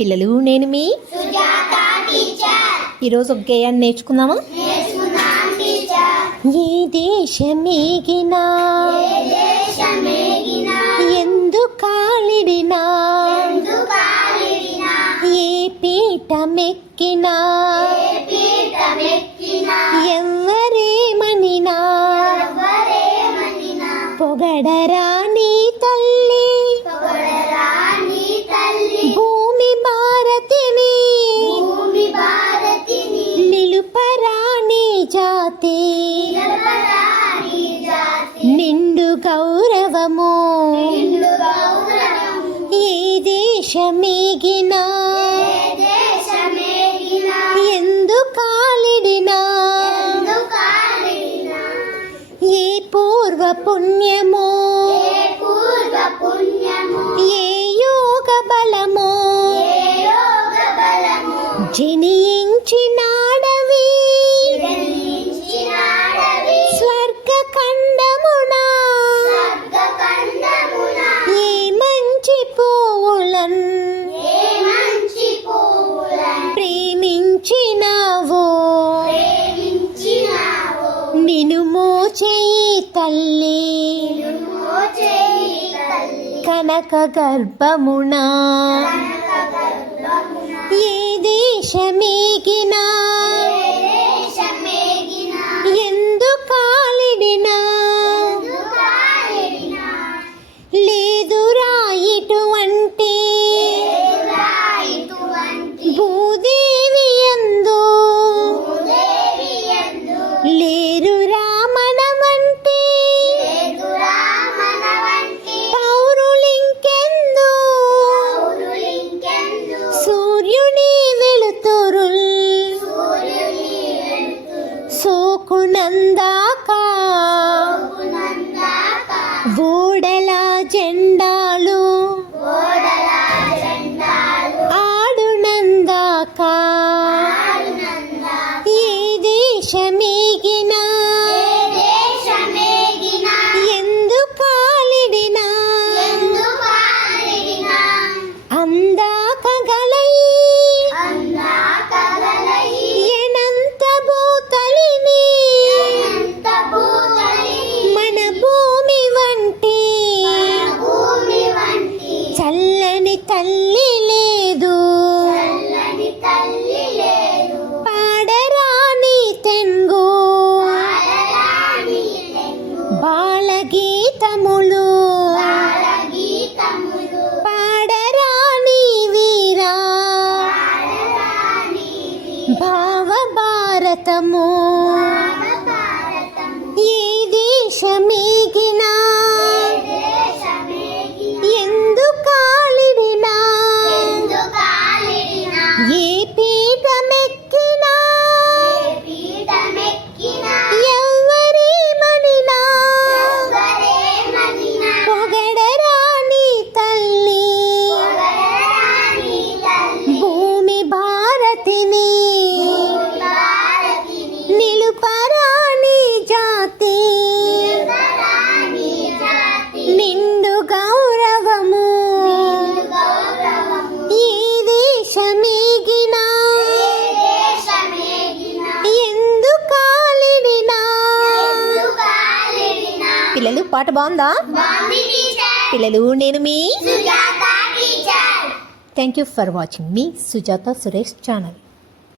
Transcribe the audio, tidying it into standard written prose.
పిల్లలు, నేను మీ సుజాత టీచర్. ఈరోజు ఒక గేయాన్ని నేర్చుకుందామా? ఏ దేశమేగినా ఎందుకాలిడినా ఏ పీఠమెక్కినా ఎవ్వరేమనినా పొగడరా నీ తల్లి భూమి భారతిని నిలుపరా నీ జాతి నిండు గౌరవము ఏ దేశమేగినా ఎందుకాలిడినా ఏ పూర్వ పుణ్యమో ఏ యోగ బలమో జనించినాడవి స్వర్గ ఖండమునా ఏ మంచి పువ్వులన్ ప్రేమించినావో నిన్ను మోచేయి తల్లి కనక గర్భమునా ఏ దేశమేగినా ఎందుకాలిడినా లేదురా ఇటువంటి భూదేవి యందు లేరు రామణ వంటి పౌరులింకెందు సూర్యుని వెలుతురుల్ సోకునందాక ఓడల జెండాలు ఆడునందాక ఏ దేశమేగినా ఎందుకాలిడినా అందాక గలయి ఎనంత భూతలిని మన భూమి వంటి చల్లని తల్లి లేదు పాడరాని తెంగు బాలగీతములు పాడరాని వీరా భావ భారతము ఏ దేశమేగినా ఎందుకాలిడినా ఏ పీఠమెక్కినా ఎవ్వరేమనినా పొగడరా నీ తల్లి భూమి భారతిని నిలుపరా నీ జాతి నిండు గౌరవము ఈ దేశమేగినా ఎందుకాలిడినా పిల్లలు, పాట బాగుందా? పిల్లలు, నేను మీ థ్యాంక్ యూ ఫర్ వాచింగ్ మీ సుజాత సురేష్ ఛానల్.